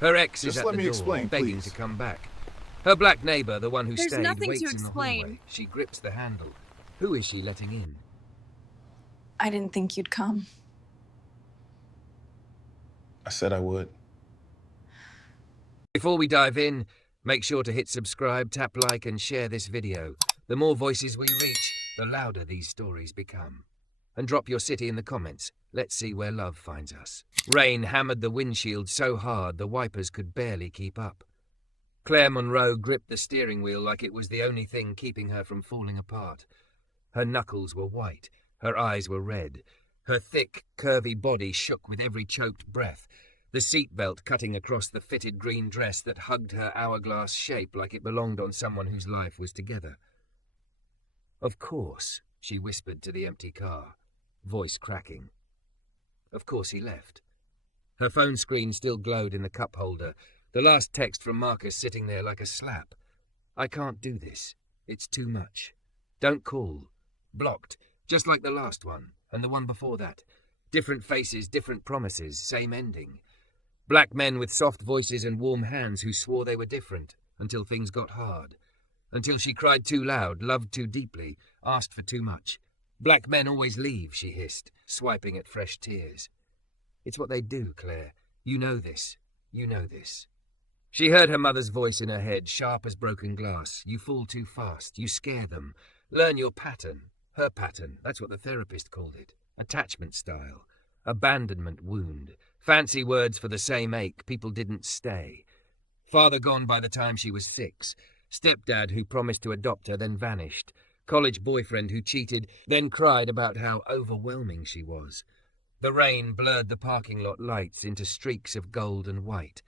Her ex is Just at let the me door, explain, begging please. to come back. Her black neighbor, the one who There's stayed, nothing waits to in the explain. hallway. She grips the handle. Who is she letting in? I didn't think you'd come. I said I would. Before we dive in, make sure to hit subscribe, tap like, and share this video. The more voices we reach, the louder these stories become. And drop your city in the comments. Let's see where love finds us. Rain hammered the windshield so hard the wipers could barely keep up. Claire Monroe gripped the steering wheel like it was the only thing keeping her from falling apart. Her knuckles were white, her eyes were red. Her thick, curvy body shook with every choked breath, the seatbelt cutting across the fitted green dress that hugged her hourglass shape like it belonged on someone whose life was together. "Of course," she whispered to the empty car, voice cracking. Of course he left. Her phone screen still glowed in the cup holder, the last text from Marcus sitting there like a slap. "I can't do this. It's too much. Don't call." Blocked, just like the last one, and the one before that. Different faces, different promises, same ending. Black men with soft voices and warm hands who swore they were different, until things got hard. Until she cried too loud, loved too deeply, asked for too much. "Black men always leave," she hissed, swiping at fresh tears. "It's what they do, Claire. You know this. You know this." She heard her mother's voice in her head, sharp as broken glass. "You fall too fast. You scare them. Learn your pattern." Her pattern, that's what the therapist called it. Attachment style. Abandonment wound. Fancy words for the same ache. People didn't stay. Father gone by the time she was 6. Stepdad who promised to adopt her, then vanished. College boyfriend who cheated, then cried about how overwhelming she was. The rain blurred the parking lot lights into streaks of gold and white.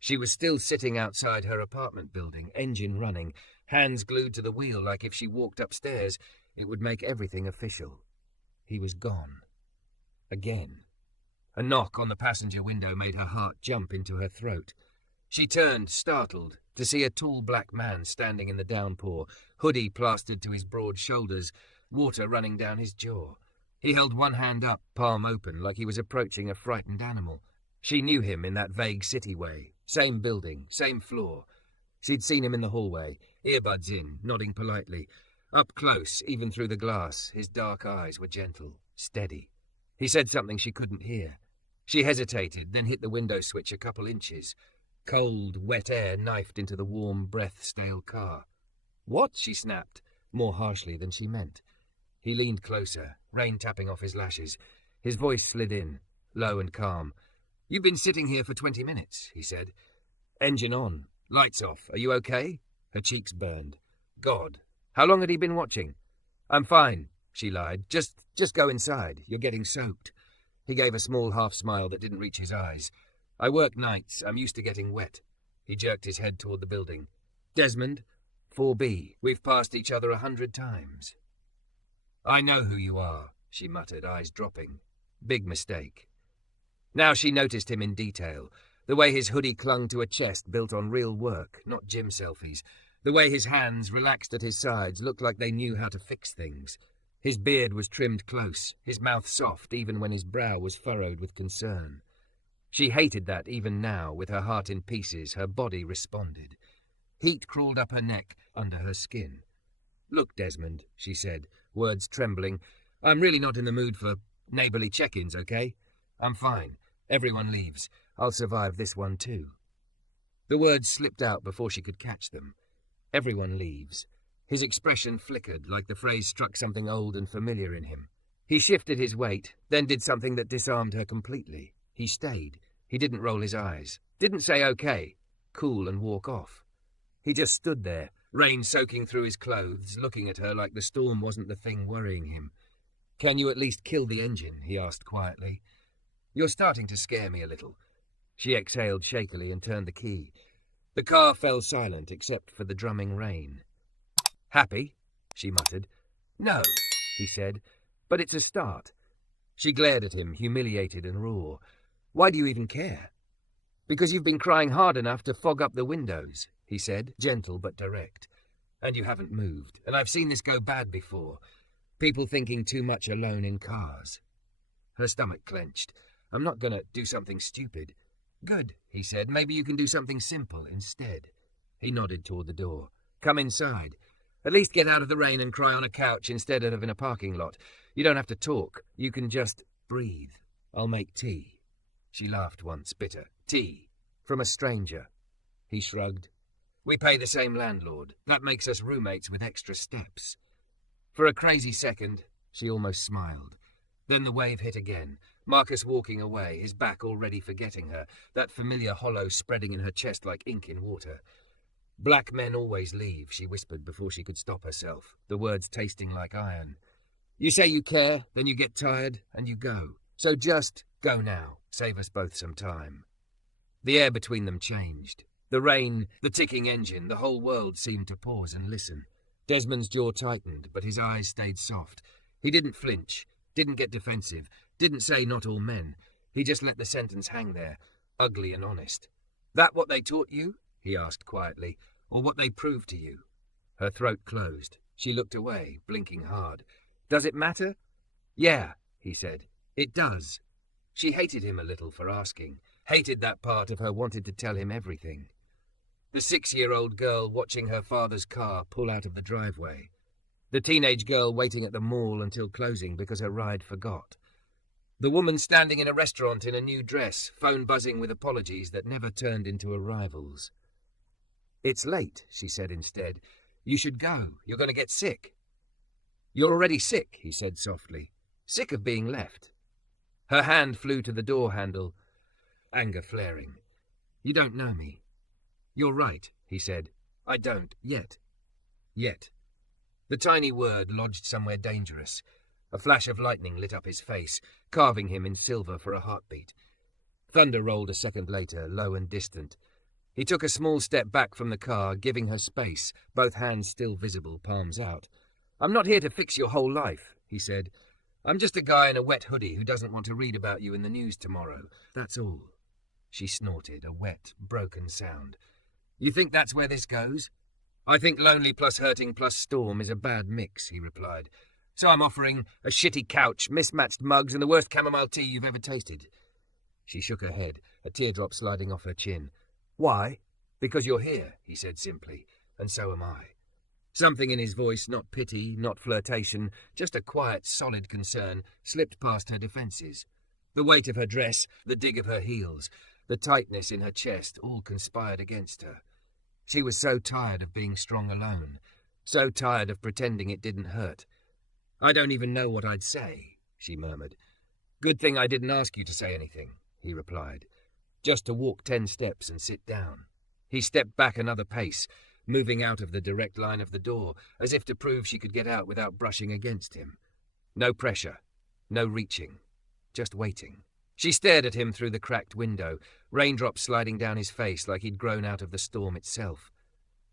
She was still sitting outside her apartment building, engine running, hands glued to the wheel like if she walked upstairs, it would make everything official. He was gone. Again. A knock on the passenger window made her heart jump into her throat. She turned, startled, to see a tall black man standing in the downpour, hoodie plastered to his broad shoulders, water running down his jaw. He held one hand up, palm open, like he was approaching a frightened animal. She knew him in that vague city way. Same building, same floor. She'd seen him in the hallway, earbuds in, nodding politely. Up close, even through the glass, his dark eyes were gentle, steady. He said something she couldn't hear. She hesitated, then hit the window switch a couple inches. Cold, wet air knifed into the warm, breath-stale car. "What?" she snapped, more harshly than she meant. He leaned closer, rain tapping off his lashes. His voice slid in, low and calm. "You've been sitting here for 20 minutes, he said. "Engine on. Lights off. Are you okay?" Her cheeks burned. God. How long had he been watching? "I'm fine," she lied. Just go inside. You're getting soaked." He gave a small half-smile that didn't reach his eyes. "I work nights. I'm used to getting wet." He jerked his head toward the building. "Desmond, 4B. We've passed each other 100 times." "I know who you are," she muttered, eyes dropping. Big mistake. Now she noticed him in detail. The way his hoodie clung to a chest built on real work, not gym selfies. The way his hands, relaxed at his sides, looked like they knew how to fix things. His beard was trimmed close, his mouth soft even when his brow was furrowed with concern. She hated that even now, with her heart in pieces, her body responded. Heat crawled up her neck, under her skin. "Look, Desmond," she said, words trembling, "I'm really not in the mood for neighborly check-ins, okay? I'm fine. Everyone leaves. I'll survive this one too." The words slipped out before she could catch them. Everyone leaves. His expression flickered, like the phrase struck something old and familiar in him. He shifted his weight, then did something that disarmed her completely. He stayed. He didn't roll his eyes. Didn't say okay, cool and walk off. He just stood there, rain soaking through his clothes, looking at her like the storm wasn't the thing worrying him. "Can you at least kill the engine?" he asked quietly. "You're starting to scare me a little." She exhaled shakily and turned the key. The car fell silent except for the drumming rain. "Happy?" she muttered. "No," he said, "but it's a start." She glared at him, humiliated and raw. "Why do you even care?" "Because you've been crying hard enough to fog up the windows," he said, gentle but direct. "And you haven't moved, and I've seen this go bad before. People thinking too much alone in cars." Her stomach clenched. "I'm not going to do something stupid." Good, he said. Maybe you can do something simple instead. He nodded toward the door. Come inside. At least get out of the rain and cry on a couch instead of in a parking lot. You don't have to talk. You can just breathe. I'll make tea. She laughed once, bitter. Tea. From a stranger. He shrugged. We pay the same landlord. That makes us roommates with extra steps. For a crazy second, she almost smiled. Then the wave hit again. Marcus walking away, his back already forgetting her, that familiar hollow spreading in her chest like ink in water. Black men always leave, she whispered before she could stop herself, the words tasting like iron. You say you care, then you get tired, and you go. So just go now. Save us both some time. The air between them changed. The rain, the ticking engine, the whole world seemed to pause and listen. Desmond's jaw tightened, but his eyes stayed soft. He didn't flinch, didn't get defensive, didn't say not all men. He just let the sentence hang there, ugly and honest. That what they taught you? He asked quietly, or what they proved to you? Her throat closed. She looked away, blinking hard. Does it matter? Yeah, he said. It does. She hated him a little for asking, hated that part of her wanted to tell him everything. The 6-year-old girl watching her father's car pull out of the driveway. The teenage girl waiting at the mall until closing because her ride forgot. The woman standing in a restaurant in a new dress, phone buzzing with apologies that never turned into arrivals. It's late, she said instead. You should go. You're going to get sick. You're already sick, he said softly. Sick of being left. Her hand flew to the door handle, anger flaring. You don't know me. You're right, he said. I don't, yet. Yet. The tiny word lodged somewhere dangerous. A flash of lightning lit up his face, carving him in silver for a heartbeat. Thunder rolled a second later, low and distant. He took a small step back from the car, giving her space, both hands still visible, palms out. I'm not here to fix your whole life, he said. I'm just a guy in a wet hoodie who doesn't want to read about you in the news tomorrow. That's all. She snorted, a wet, broken sound. You think that's where this goes? I think lonely plus hurting plus storm is a bad mix, he replied. So I'm offering a shitty couch, mismatched mugs, and the worst chamomile tea you've ever tasted. She shook her head, a teardrop sliding off her chin. Why? Because you're here, he said simply, and so am I. Something in his voice, not pity, not flirtation, just a quiet, solid concern, slipped past her defences. The weight of her dress, the dig of her heels, the tightness in her chest, all conspired against her. She was so tired of being strong alone, so tired of pretending it didn't hurt. I don't even know what I'd say, she murmured. Good thing I didn't ask you to say anything, he replied. Just to walk 10 steps and sit down. He stepped back another pace, moving out of the direct line of the door, as if to prove she could get out without brushing against him. No pressure, no reaching, just waiting. She stared at him through the cracked window, raindrops sliding down his face like he'd grown out of the storm itself.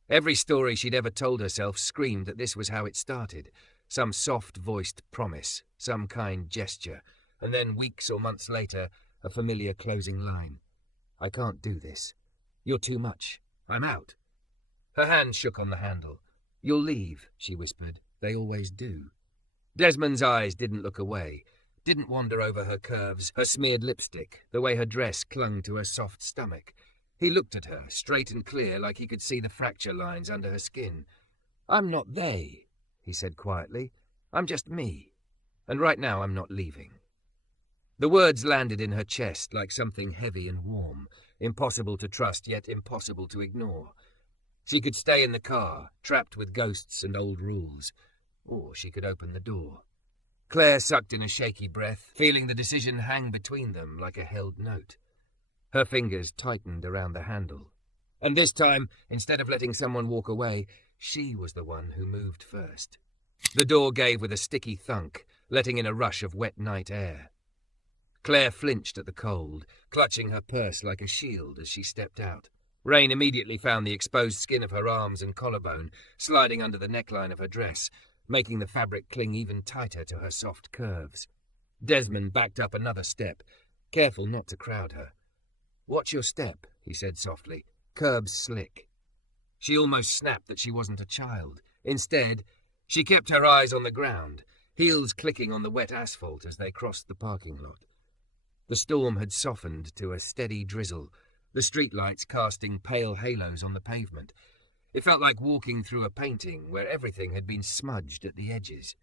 Every story she'd ever told herself screamed that this was how it started, some soft-voiced promise, some kind gesture, and then weeks or months later, a familiar closing line. I can't do this. You're too much. I'm out. Her hand shook on the handle. You'll leave, she whispered. They always do. Desmond's eyes didn't look away, didn't wander over her curves, her smeared lipstick, the way her dress clung to her soft stomach. He looked at her, straight and clear, like he could see the fracture lines under her skin. I'm not they, he said quietly. I'm just me. And right now I'm not leaving. The words landed in her chest like something heavy and warm, impossible to trust yet impossible to ignore. She could stay in the car, trapped with ghosts and old rules, or she could open the door. Claire sucked in a shaky breath, feeling the decision hang between them like a held note. Her fingers tightened around the handle. And this time, instead of letting someone walk away, she was the one who moved first. The door gave with a sticky thunk, letting in a rush of wet night air. Claire flinched at the cold, clutching her purse like a shield as she stepped out. Rain immediately found the exposed skin of her arms and collarbone, sliding under the neckline of her dress, making the fabric cling even tighter to her soft curves. Desmond backed up another step, careful not to crowd her. Watch your step, he said softly. Curbs slick. She almost snapped that she wasn't a child. Instead, she kept her eyes on the ground, heels clicking on the wet asphalt as they crossed the parking lot. The storm had softened to a steady drizzle, the streetlights casting pale halos on the pavement. It felt like walking through a painting where everything had been smudged at the edges.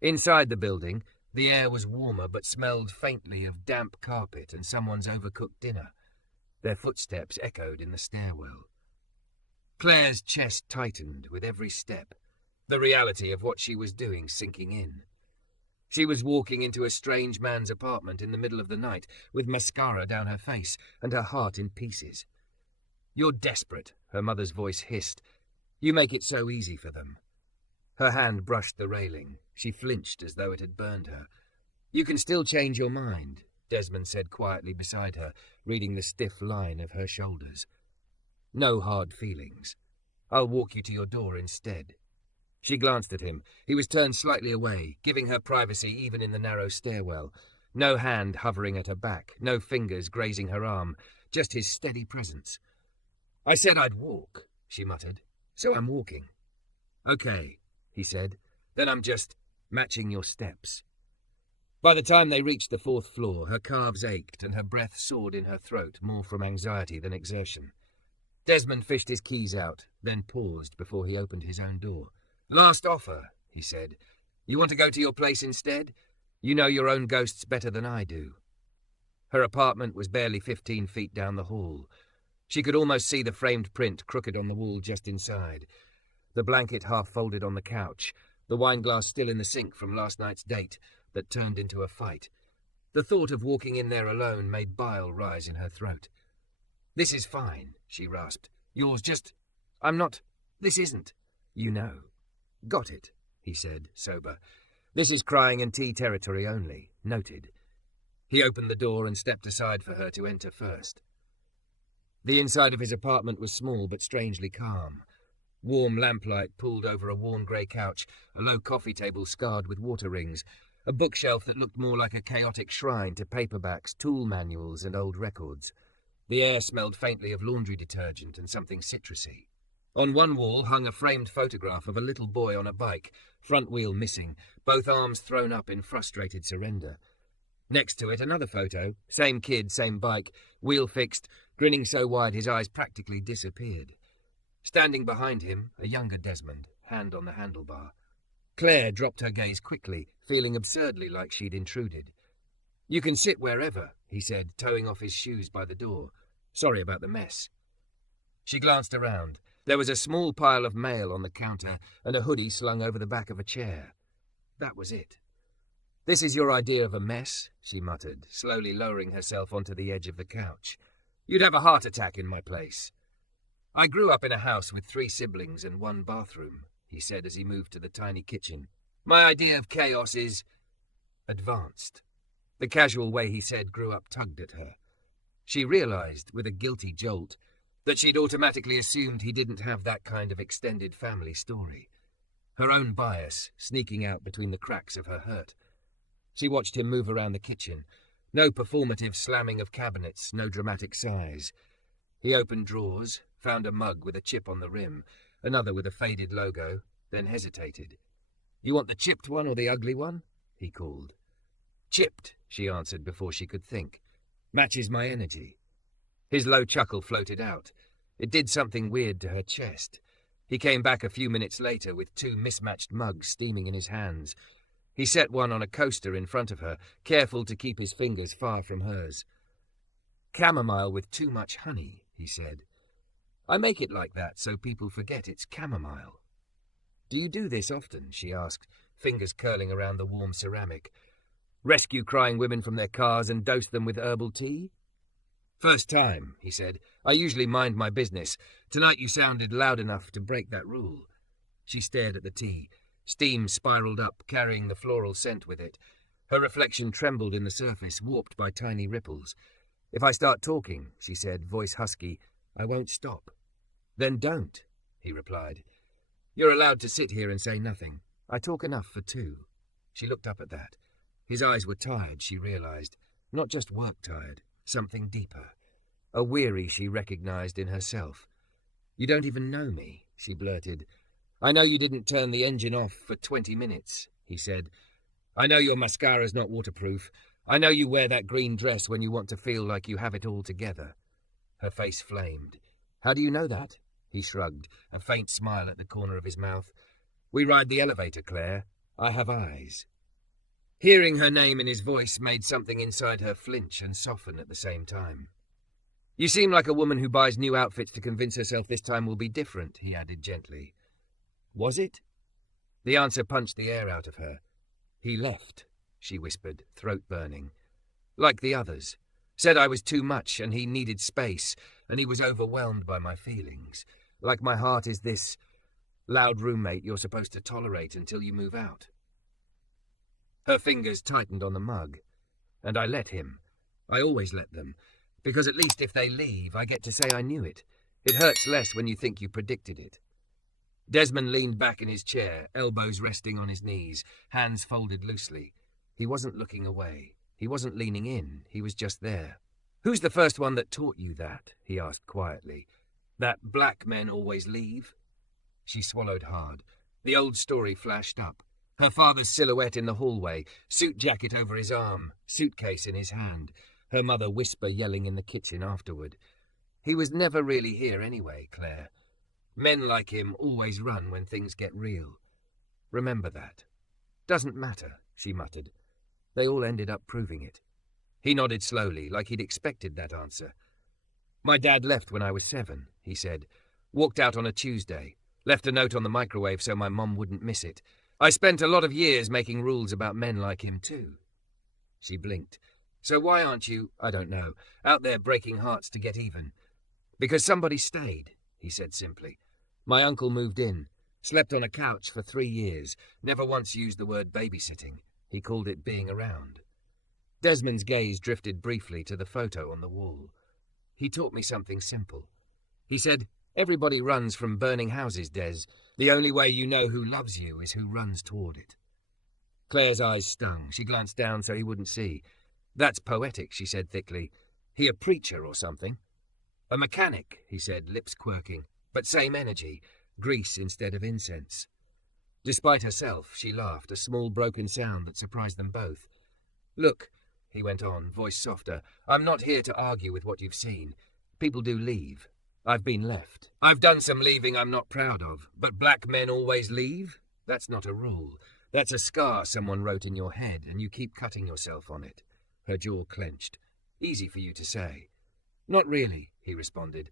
Inside the building, the air was warmer but smelled faintly of damp carpet and someone's overcooked dinner. Their footsteps echoed in the stairwell. Claire's chest tightened with every step, the reality of what she was doing sinking in. She was walking into a strange man's apartment in the middle of the night, with mascara down her face and her heart in pieces. "You're desperate," her mother's voice hissed. "You make it so easy for them." Her hand brushed the railing. She flinched as though it had burned her. "You can still change your mind," Desmond said quietly beside her, reading the stiff line of her shoulders. "No hard feelings. I'll walk you to your door instead." She glanced at him. He was turned slightly away, giving her privacy even in the narrow stairwell. No hand hovering at her back, no fingers grazing her arm, just his steady presence. "I said I'd walk," she muttered, "so I'm walking." "Okay," he said, "then I'm just matching your steps." By the time they reached the 4th floor, her calves ached and her breath soared in her throat, more from anxiety than exertion. Desmond fished his keys out, then paused before he opened his own door. "Last offer," he said. "You want to go to your place instead? You know your own ghosts better than I do." Her apartment was barely 15 feet down the hall. She could almost see the framed print crooked on the wall just inside, the blanket half folded on the couch, the wineglass still in the sink from last night's date that turned into a fight. The thought of walking in there alone made bile rise in her throat. "This is fine," she rasped. "Yours just... I'm not... This isn't... You know." "Got it," he said, sober. "This is crying and tea territory only. Noted." He opened the door and stepped aside for her to enter first. The inside of his apartment was small but strangely calm. Warm lamplight pooled over a worn grey couch, a low coffee table scarred with water rings, a bookshelf that looked more like a chaotic shrine to paperbacks, tool manuals and old records. The air smelled faintly of laundry detergent and something citrusy. On one wall hung a framed photograph of a little boy on a bike, front wheel missing, both arms thrown up in frustrated surrender. Next to it another photo, same kid, same bike, wheel fixed, grinning so wide his eyes practically disappeared. Standing behind him, a younger Desmond, hand on the handlebar. Claire dropped her gaze quickly, feeling absurdly like she'd intruded. "You can sit wherever," he said, towing off his shoes by the door. "Sorry about the mess." She glanced around. There was a small pile of mail on the counter and a hoodie slung over the back of a chair. That was it. "This is your idea of a mess," she muttered, slowly lowering herself onto the edge of the couch. "You'd have a heart attack in my place." "I grew up in a house with 3 siblings and 1 bathroom," he said as he moved to the tiny kitchen. "My idea of chaos is advanced." The casual way he said grew up tugged at her. She realized, with a guilty jolt, that she'd automatically assumed he didn't have that kind of extended family story. Her own bias sneaking out between the cracks of her hurt. She watched him move around the kitchen. No performative slamming of cabinets, no dramatic sighs. He opened drawers, found a mug with a chip on the rim, another with a faded logo, then hesitated. "You want the chipped one or the ugly one?" he called. "Chipped," she answered before she could think. "Matches my energy." His low chuckle floated out. It did something weird to her chest. He came back a few minutes later with 2 mismatched mugs steaming in his hands. He set one on a coaster in front of her, careful to keep his fingers far from hers. "Chamomile with too much honey," he said. "I make it like that so people forget it's chamomile." "Do you do this often?" she asked, fingers curling around the warm ceramic. "Rescue crying women from their cars and dose them with herbal tea?" "First time," he said. "I usually mind my business. Tonight you sounded loud enough to break that rule." She stared at the tea. Steam spiraled up, carrying the floral scent with it. Her reflection trembled in the surface, warped by tiny ripples. "If I start talking," she said, voice husky, "I won't stop." "Then don't," he replied. "You're allowed to sit here and say nothing. I talk enough for 2. She looked up at that. His eyes were tired, she realized. Not just work-tired, something deeper. A weary she recognized in herself. "You don't even know me," she blurted. "I know you didn't turn the engine off for 20 minutes, he said. "I know your mascara's not waterproof. I know you wear that green dress when you want to feel like you have it all together." Her face flamed. How do you know that? He shrugged, a faint smile at the corner of his mouth. We ride the elevator, Claire. I have eyes. Hearing her name in his voice made something inside her flinch and soften at the same time. You seem like a woman who buys new outfits to convince herself this time will be different, he added gently. Was it? The answer punched the air out of her. He left, she whispered, throat burning. Like the others. Said I was too much and he needed space, and he was overwhelmed by my feelings. Like my heart is this loud roommate you're supposed to tolerate until you move out. Her fingers tightened on the mug, and I let him. I always let them, because at least if they leave, I get to say I knew it. It hurts less when you think you predicted it. Desmond leaned back in his chair, elbows resting on his knees, hands folded loosely. He wasn't looking away. He wasn't leaning in. He was just there. Who's the first one that taught you that? He asked quietly. That black men always leave? She swallowed hard. The old story flashed up. Her father's silhouette in the hallway, suit jacket over his arm, suitcase in his hand. Her mother whisper yelling in the kitchen afterward. He was never really here anyway, Claire. Men like him always run when things get real. Remember that. Doesn't matter, she muttered. They all ended up proving it. He nodded slowly, like he'd expected that answer. My dad left when I was 7, he said. Walked out on a Tuesday. Left a note on the microwave so my mum wouldn't miss it. I spent a lot of years making rules about men like him too. She blinked. So why aren't you, I don't know, out there breaking hearts to get even? Because somebody stayed, he said simply. My uncle moved in, slept on a couch for 3 years, never once used the word babysitting. He called it being around. Desmond's gaze drifted briefly to the photo on the wall. He taught me something simple. He said, everybody runs from burning houses, Des. The only way you know who loves you is who runs toward it. Claire's eyes stung. She glanced down so he wouldn't see. That's poetic, she said thickly. He a preacher or something? A mechanic, he said, lips quirking. But same energy, grease instead of incense. Despite herself, she laughed, a small broken sound that surprised them both. Look, he went on, voice softer, I'm not here to argue with what you've seen. People do leave. I've been left. I've done some leaving I'm not proud of, but black men always leave? That's not a rule. That's a scar someone wrote in your head, and you keep cutting yourself on it. Her jaw clenched. Easy for you to say. Not really, he responded.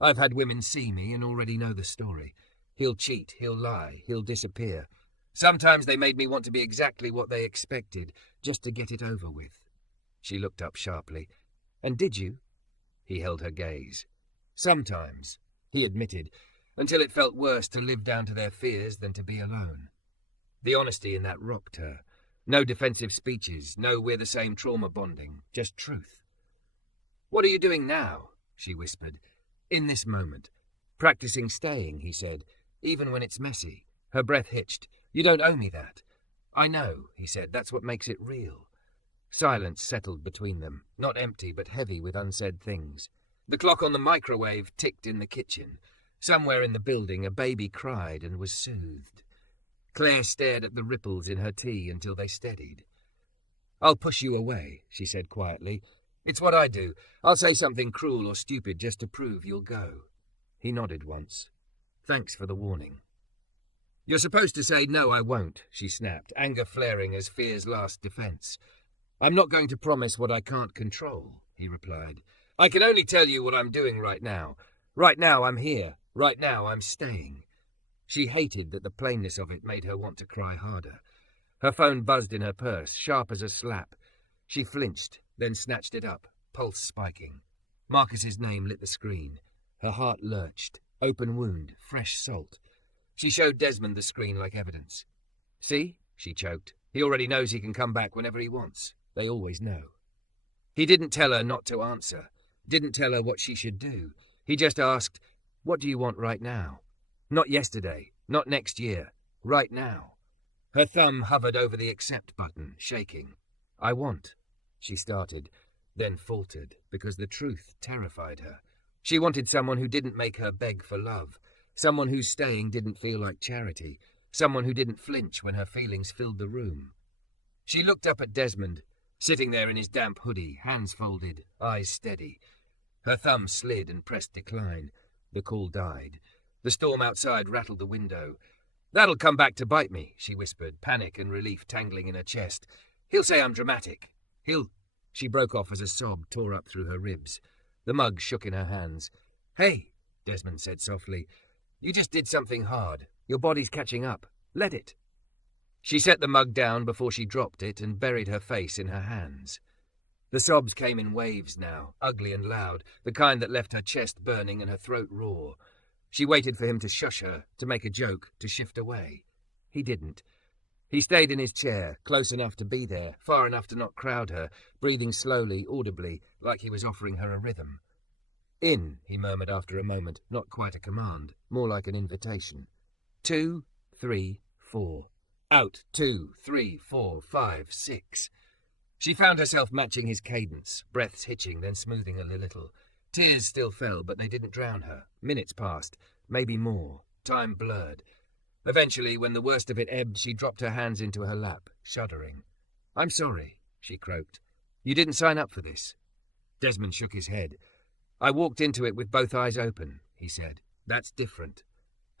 I've had women see me and already know the story. He'll cheat, he'll lie, he'll disappear. Sometimes they made me want to be exactly what they expected, just to get it over with. She looked up sharply. And did you? He held her gaze. Sometimes, he admitted, until it felt worse to live down to their fears than to be alone. The honesty in that rocked her. No defensive speeches, no we're the same trauma bonding, just truth. What are you doing now? She whispered. In this moment. Practicing staying, he said, even when it's messy. Her breath hitched. You don't owe me that. I know, he said, that's what makes it real. Silence settled between them, not empty but heavy with unsaid things. The clock on the microwave ticked in the kitchen. Somewhere in the building a baby cried and was soothed. Claire stared at the ripples in her tea until they steadied. I'll push you away, she said quietly. It's what I do. I'll say something cruel or stupid just to prove you'll go. He nodded once. Thanks for the warning. You're supposed to say, no, I won't, she snapped, anger flaring as fear's last defense. I'm not going to promise what I can't control, he replied. I can only tell you what I'm doing right now. Right now I'm here. Right now I'm staying. She hated that the plainness of it made her want to cry harder. Her phone buzzed in her purse, sharp as a slap. She flinched, then snatched it up, pulse spiking. Marcus's name lit the screen. Her heart lurched. Open wound, fresh salt. She showed Desmond the screen like evidence. See? She choked. He already knows he can come back whenever he wants. They always know. He didn't tell her not to answer. Didn't tell her what she should do. He just asked, what do you want right now? Not yesterday, not next year. Right now. Her thumb hovered over the accept button, shaking. I want, she started, then faltered, because the truth terrified her. She wanted someone who didn't make her beg for love, someone whose staying didn't feel like charity, someone who didn't flinch when her feelings filled the room. She looked up at Desmond, sitting there in his damp hoodie, hands folded, eyes steady. Her thumb slid and pressed decline. The call died. The storm outside rattled the window. "That'll come back to bite me," she whispered, panic and relief tangling in her chest. "He'll say I'm dramatic. He'll—" She broke off as a sob tore up through her ribs. The mug shook in her hands. "Hey," Desmond said softly, "you just did something hard. Your body's catching up. Let it." She set the mug down before she dropped it and buried her face in her hands. The sobs came in waves now, ugly and loud, the kind that left her chest burning and her throat raw. She waited for him to shush her, to make a joke, to shift away. He didn't. He stayed in his chair, close enough to be there, far enough to not crowd her, breathing slowly, audibly, like he was offering her a rhythm. "In," he murmured after a moment, not quite a command, more like an invitation. 2, 3, 4. Out, 2, 3, 4, 5, 6. She found herself matching his cadence, breaths hitching, then smoothing a little. Tears still fell, but they didn't drown her. Minutes passed, maybe more. Time blurred. Eventually, when the worst of it ebbed, she dropped her hands into her lap, shuddering. "I'm sorry," she croaked. "You didn't sign up for this." Desmond shook his head. "I walked into it with both eyes open," he said. "That's different."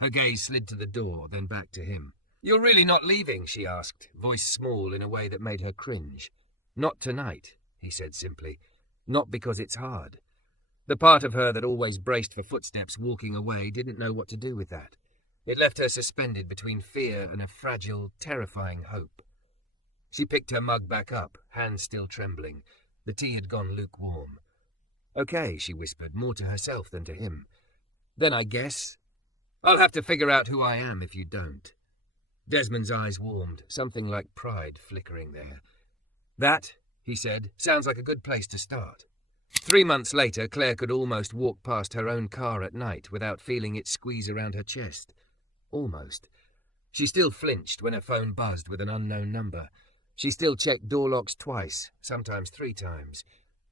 Her gaze slid to the door, then back to him. "You're really not leaving?" she asked, voice small in a way that made her cringe. "Not tonight," he said simply. "Not because it's hard." The part of her that always braced for footsteps walking away didn't know what to do with that. It left her suspended between fear and a fragile, terrifying hope. She picked her mug back up, hands still trembling. The tea had gone lukewarm. "Okay," she whispered, more to herself than to him. "Then I guess I'll have to figure out who I am if you don't." Desmond's eyes warmed, something like pride flickering there. "That," he said, "sounds like a good place to start." 3 months later, Claire could almost walk past her own car at night without feeling it squeeze around her chest. Almost. She still flinched when her phone buzzed with an unknown number. She still checked door locks twice, sometimes 3 times.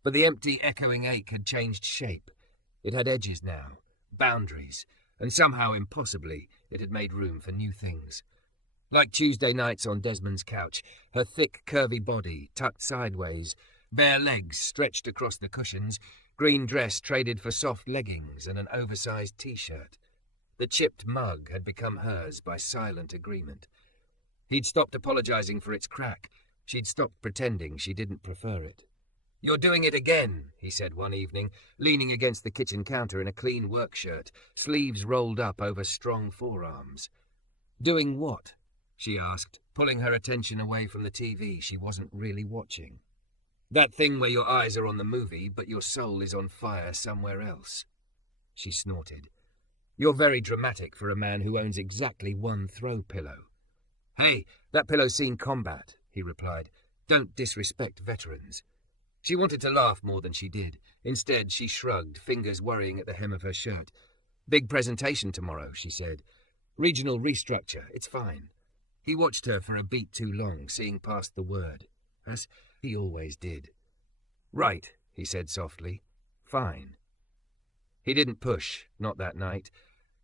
But the empty, echoing ache had changed shape. It had edges now, boundaries, and somehow, impossibly, it had made room for new things. Like Tuesday nights on Desmond's couch, her thick, curvy body tucked sideways, bare legs stretched across the cushions, green dress traded for soft leggings and an oversized T-shirt. The chipped mug had become hers by silent agreement. He'd stopped apologizing for its crack. She'd stopped pretending she didn't prefer it. "You're doing it again," he said one evening, leaning against the kitchen counter in a clean work shirt, sleeves rolled up over strong forearms. "Doing what?" she asked, pulling her attention away from the TV she wasn't really watching. "That thing where your eyes are on the movie, but your soul is on fire somewhere else." She snorted. "You're very dramatic for a man who owns exactly one throw pillow." "Hey, that pillow's seen combat," he replied. "Don't disrespect veterans." She wanted to laugh more than she did. Instead, she shrugged, fingers worrying at the hem of her shirt. "Big presentation tomorrow," she said. "Regional restructure, it's fine." He watched her for a beat too long, seeing past the word, as he always did. "Right," he said softly. "Fine." He didn't push, not that night.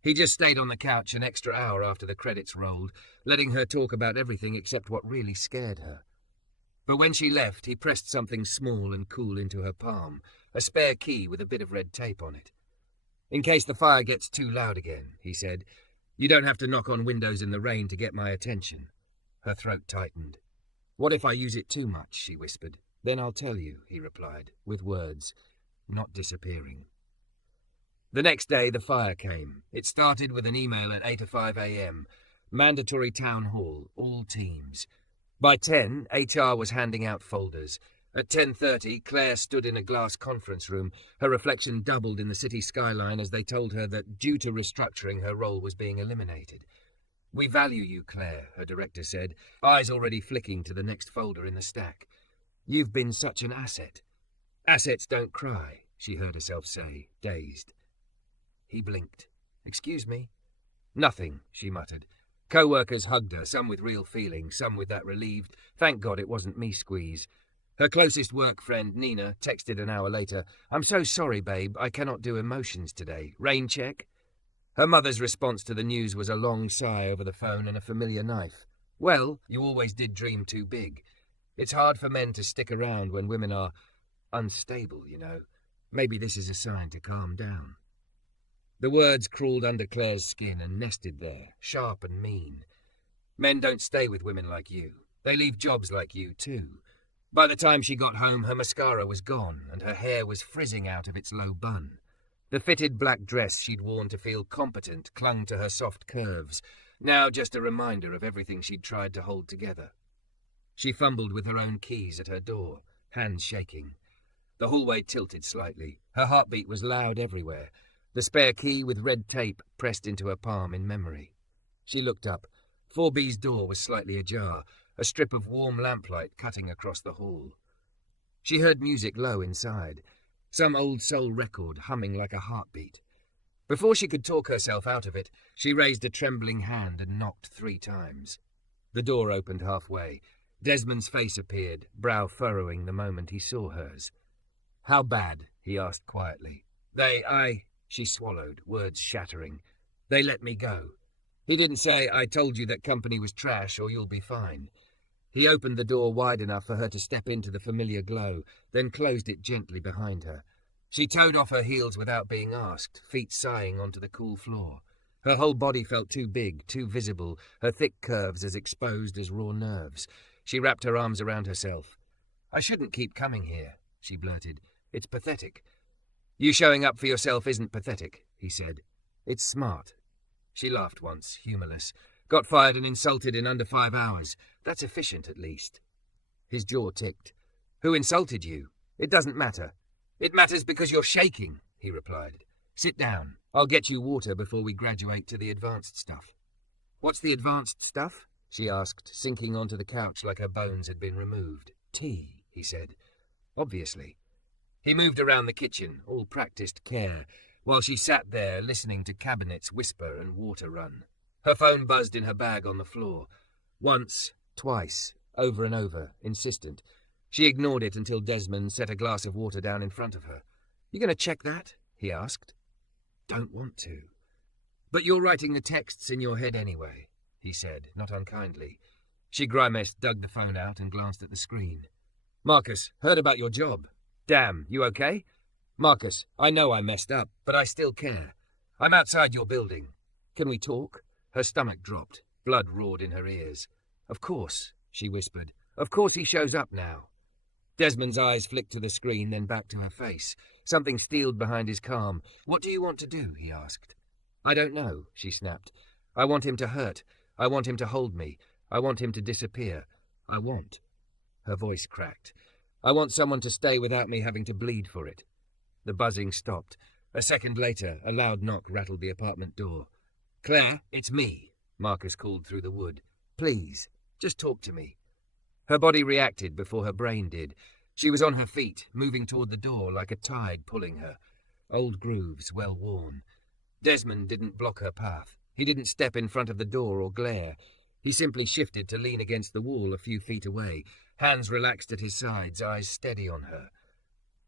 He just stayed on the couch an extra hour after the credits rolled, letting her talk about everything except what really scared her. But when she left, he pressed something small and cool into her palm, a spare key with a bit of red tape on it. "In case the fire gets too loud again," he said. "You don't have to knock on windows in the rain to get my attention." Her throat tightened. "What if I use it too much?" she whispered. "Then I'll tell you," he replied, with words, not disappearing. The next day, the fire came. It started with an email at 8:05 a.m. Mandatory town hall, all teams. By 10, HR was handing out folders. At 10:30, Claire stood in a glass conference room. Her reflection doubled in the city skyline as they told her that, due to restructuring, her role was being eliminated. "We value you, Claire," her director said, eyes already flicking to the next folder in the stack. "You've been such an asset." "Assets don't cry," she heard herself say, dazed. He blinked. "Excuse me?" "Nothing," she muttered. Co-workers hugged her, some with real feeling, some with that relieved, "Thank God it wasn't me" squeeze. Her closest work friend, Nina, texted an hour later, "I'm so sorry, babe, I cannot do emotions today. Rain check?" Her mother's response to the news was a long sigh over the phone and a familiar knife. "Well, you always did dream too big. It's hard for men to stick around when women are unstable, you know. Maybe this is a sign to calm down. The words crawled under Claire's skin and nested there, sharp and mean. Men don't stay with women like you. They leave jobs like you, too. By the time she got home, her mascara was gone and her hair was frizzing out of its low bun. The fitted black dress she'd worn to feel competent clung to her soft curves, now just a reminder of everything she'd tried to hold together. She fumbled with her own keys at her door, hands shaking. The hallway tilted slightly. Her heartbeat was loud everywhere, the spare key with red tape pressed into her palm in memory. She looked up. 4B's door was slightly ajar, a strip of warm lamplight cutting across the hall. She heard music low inside, some old soul record humming like a heartbeat. Before she could talk herself out of it, she raised a trembling hand and knocked 3 times. The door opened halfway. Desmond's face appeared, brow furrowing the moment he saw hers. "How bad?" he asked quietly. She swallowed, words shattering. "They let me go. He didn't say, 'I told you that company was trash or you'll be fine.' He opened the door wide enough for her to step into the familiar glow, then closed it gently behind her. She toed off her heels without being asked, feet sighing onto the cool floor. Her whole body felt too big, too visible, her thick curves as exposed as raw nerves. She wrapped her arms around herself. "I shouldn't keep coming here," she blurted. "It's pathetic." "You showing up for yourself isn't pathetic," he said. "It's smart." She laughed once, humorless. "Got fired and insulted in under 5 hours. That's efficient, at least." His jaw ticked. "Who insulted you? It doesn't matter." "It matters because you're shaking," he replied. "Sit down. I'll get you water before we graduate to the advanced stuff." "What's the advanced stuff?" she asked, sinking onto the couch like her bones had been removed. "Tea," he said. "Obviously." He moved around the kitchen, all practiced care, while she sat there listening to cabinets whisper and water run. Her phone buzzed in her bag on the floor. Once, twice, over and over, insistent. She ignored it until Desmond set a glass of water down in front of her. "You going to check that?" he asked. "Don't want to." "But you're writing the texts in your head anyway," he said, not unkindly. She grimaced, dug the phone out, and glanced at the screen. "Marcus, heard about your job. Damn, you okay? Marcus, I know I messed up, but I still care. I'm outside your building. Can we talk?" Her stomach dropped. Blood roared in her ears. "Of course," she whispered. "Of course he shows up now." Desmond's eyes flicked to the screen, then back to her face. Something steeled behind his calm. "What do you want to do?" he asked. "I don't know," she snapped. "I want him to hurt. I want him to hold me. I want him to disappear. I want..." Her voice cracked. "I want someone to stay without me having to bleed for it." The buzzing stopped. A second later, a loud knock rattled the apartment door. "Claire, it's me," Marcus called through the wood. "Please, just talk to me." Her body reacted before her brain did. She was on her feet, moving toward the door like a tide pulling her. Old grooves, well worn. Desmond didn't block her path. He didn't step in front of the door or glare. He simply shifted to lean against the wall a few feet away, hands relaxed at his sides, eyes steady on her.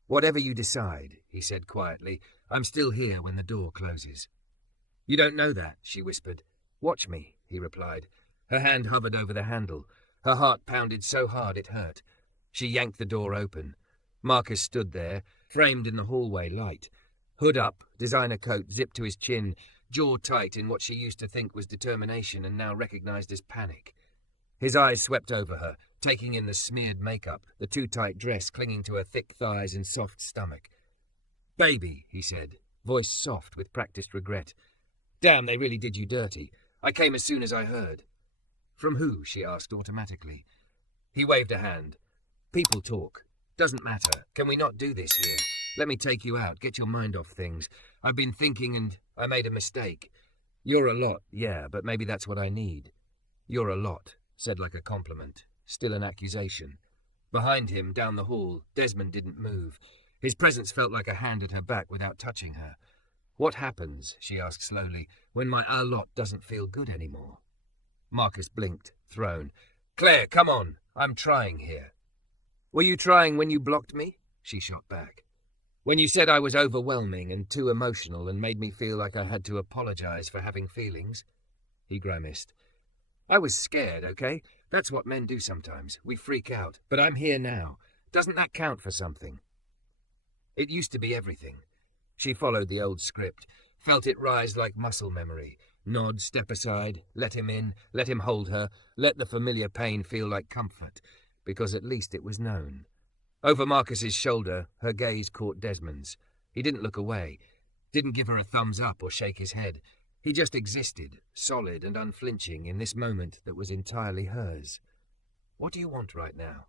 "Whatever you decide," he said quietly, "I'm still here when the door closes." "You don't know that," she whispered. "Watch me," he replied. Her hand hovered over the handle. Her heart pounded so hard it hurt. She yanked the door open. Marcus stood there, framed in the hallway light. Hood up, designer coat zipped to his chin, jaw tight in what she used to think was determination and now recognized as panic. His eyes swept over her, taking in the smeared makeup, the too-tight dress clinging to her thick thighs and soft stomach. "Baby," he said, voice soft with practiced regret. "Damn, they really did you dirty. I came as soon as I heard." "From who?" she asked automatically. He waved a hand. "People talk. Doesn't matter. Can we not do this here? Let me take you out, get your mind off things. I've been thinking and I made a mistake. You're a lot, yeah, but maybe that's what I need." "You're a lot," said like a compliment, still an accusation. Behind him, down the hall, Desmond didn't move. His presence felt like a hand at her back without touching her. "What happens," she asked slowly, "when my a lot doesn't feel good anymore?" Marcus blinked, thrown. "Claire, come on. I'm trying here." "Were you trying when you blocked me?" she shot back. "When you said I was overwhelming and too emotional and made me feel like I had to apologize for having feelings?" He grimaced. "I was scared, okay? That's what men do sometimes. We freak out. But I'm here now. Doesn't that count for something?" It used to be everything. She followed the old script, felt it rise like muscle memory. Nod, step aside, let him in, let him hold her, let the familiar pain feel like comfort, because at least it was known. Over Marcus's shoulder, her gaze caught Desmond's. He didn't look away, didn't give her a thumbs up or shake his head. He just existed, solid and unflinching, in this moment that was entirely hers. "What do you want right now?"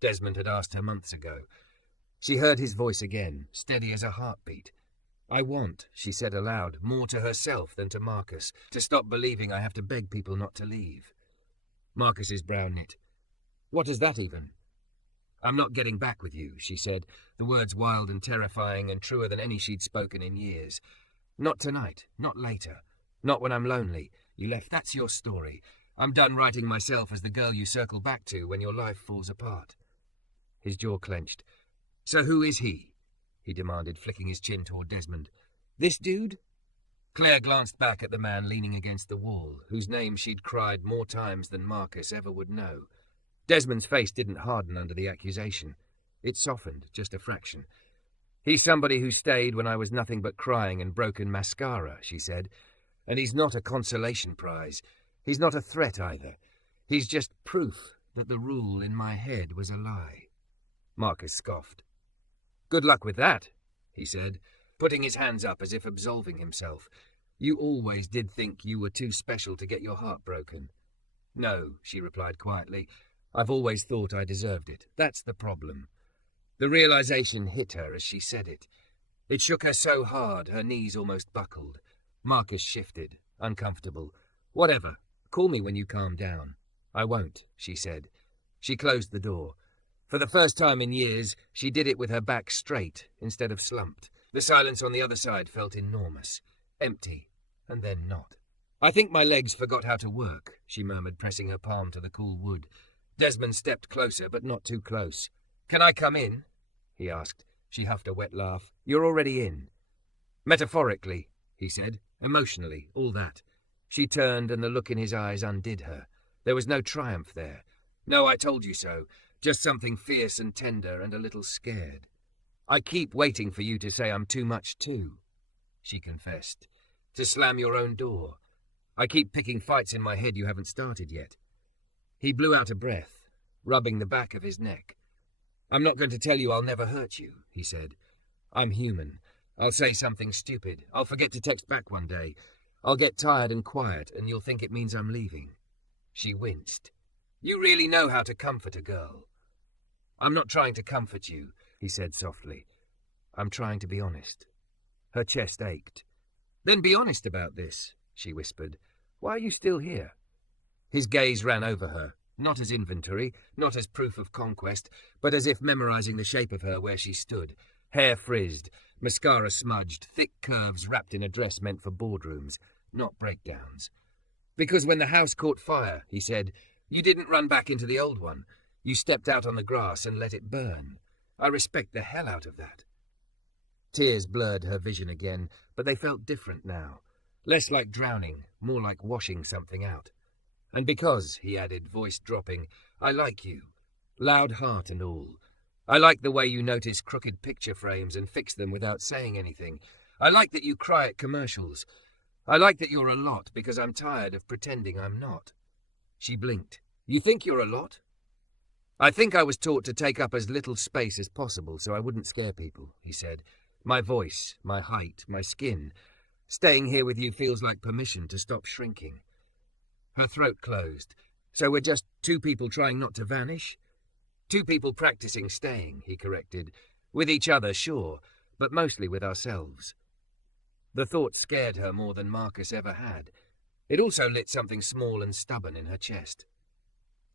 Desmond had asked her months ago. She heard his voice again, steady as a heartbeat. "I want," she said aloud, more to herself than to Marcus, "to stop believing I have to beg people not to leave." Marcus's brow knit. "What is that even?" "I'm not getting back with you," she said, the words wild and terrifying and truer than any she'd spoken in years. "Not tonight, not later, not when I'm lonely. You left, that's your story. I'm done writing myself as the girl you circle back to when your life falls apart." His jaw clenched. "So who is he?" he demanded, flicking his chin toward Desmond. "This dude?" Claire glanced back at the man leaning against the wall, whose name she'd cried more times than Marcus ever would know. Desmond's face didn't harden under the accusation. It softened, just a fraction. "He's somebody who stayed when I was nothing but crying and broken mascara," she said. "And he's not a consolation prize. He's not a threat either. He's just proof that the rule in my head was a lie." Marcus scoffed. "Good luck with that," he said, putting his hands up as if absolving himself. "You always did think you were too special to get your heart broken." "No," she replied quietly. "I've always thought I deserved it. That's the problem." The realization hit her as she said it. It shook her so hard, her knees almost buckled. Marcus shifted, uncomfortable. "Whatever. Call me when you calm down." "I won't," she said. She closed the door. For the first time in years, she did it with her back straight instead of slumped. The silence on the other side felt enormous, empty, and then not. "I think my legs forgot how to work," she murmured, pressing her palm to the cool wood. Desmond stepped closer, but not too close. "Can I come in?" he asked. She huffed a wet laugh. "You're already in." "Metaphorically," he said. "Emotionally, all that." She turned, and the look in his eyes undid her. There was no triumph there. "No, I told you so. Just something fierce and tender and a little scared." "I keep waiting for you to say I'm too much too," she confessed. "To slam your own door. I keep picking fights in my head you haven't started yet." He blew out a breath, rubbing the back of his neck. "I'm not going to tell you I'll never hurt you," he said. "I'm human. I'll say something stupid. I'll forget to text back one day. I'll get tired and quiet, and you'll think it means I'm leaving." She winced. "You really know how to comfort a girl." "I'm not trying to comfort you," he said softly. "I'm trying to be honest." Her chest ached. "Then be honest about this," she whispered. "Why are you still here?" His gaze ran over her, not as inventory, not as proof of conquest, but as if memorizing the shape of her where she stood. Hair frizzed, mascara smudged, thick curves wrapped in a dress meant for boardrooms, not breakdowns. "Because when the house caught fire," he said, "you didn't run back into the old one. You stepped out on the grass and let it burn. I respect the hell out of that." Tears blurred her vision again, but they felt different now. Less like drowning, more like washing something out. "And because," he added, voice dropping, "I like you. Loud heart and all. I like the way you notice crooked picture frames and fix them without saying anything. I like that you cry at commercials. I like that you're a lot because I'm tired of pretending I'm not." She blinked. "You think you're a lot?" "I think I was taught to take up as little space as possible so I wouldn't scare people," he said. "My voice, my height, my skin. Staying here with you feels like permission to stop shrinking." Her throat closed. "So we're just two people trying not to vanish?" "Two people practicing staying," he corrected. "With each other, sure, but mostly with ourselves." The thought scared her more than Marcus ever had. It also lit something small and stubborn in her chest.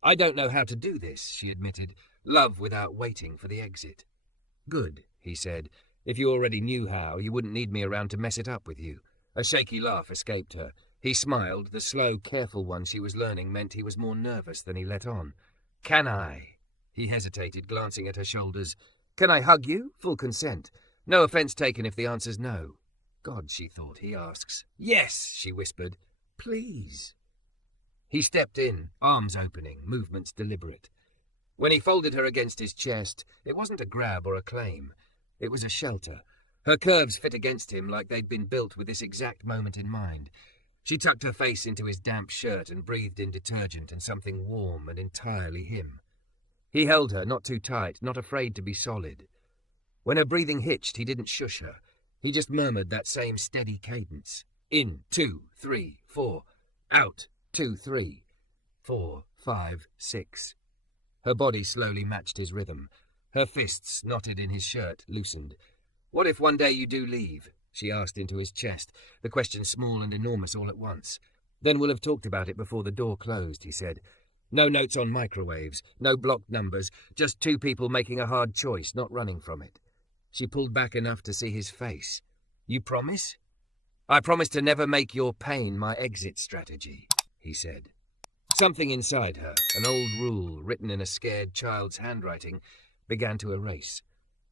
"I don't know how to do this," she admitted. "Love without waiting for the exit." "Good," he said. "If you already knew how, you wouldn't need me around to mess it up with you." A shaky laugh escaped her. He smiled. The slow, careful one she was learning meant he was more nervous than he let on. "Can I?" He hesitated, glancing at her shoulders. "Can I hug you? Full consent. No offense taken if the answer's no." God, she thought, he asks. "Yes," she whispered. "Please." He stepped in, arms opening, movements deliberate. When he folded her against his chest, it wasn't a grab or a claim. It was a shelter. Her curves fit against him like they'd been built with this exact moment in mind. She tucked her face into his damp shirt and breathed in detergent and something warm and entirely him. He held her, not too tight, not afraid to be solid. When her breathing hitched, he didn't shush her. He just murmured that same steady cadence. In, 2, 3, 4. Out, 2, 3, 4, 5, 6. Her body slowly matched his rhythm. Her fists, knotted in his shirt, loosened. "What if one day you do leave?" she asked into his chest, the question small and enormous all at once. "Then we'll have talked about it before the door closed," he said. "No notes on microwaves, no blocked numbers, just two people making a hard choice, not running from it." She pulled back enough to see his face. "You promise?" "I promise to never make your pain my exit strategy," he said. Something inside her, an old rule written in a scared child's handwriting, began to erase.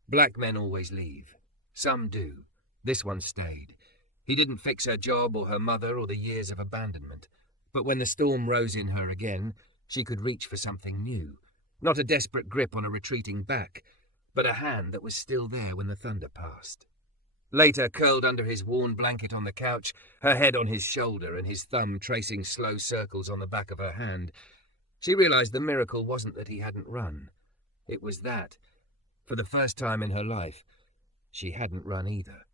Black men always leave. Some do. This one stayed. He didn't fix her job or her mother or the years of abandonment. But when the storm rose in her again, she could reach for something new. Not a desperate grip on a retreating back, but a hand that was still there when the thunder passed. Later, curled under his worn blanket on the couch, her head on his shoulder and his thumb tracing slow circles on the back of her hand, she realized the miracle wasn't that he hadn't run. It was that, for the first time in her life, she hadn't run either.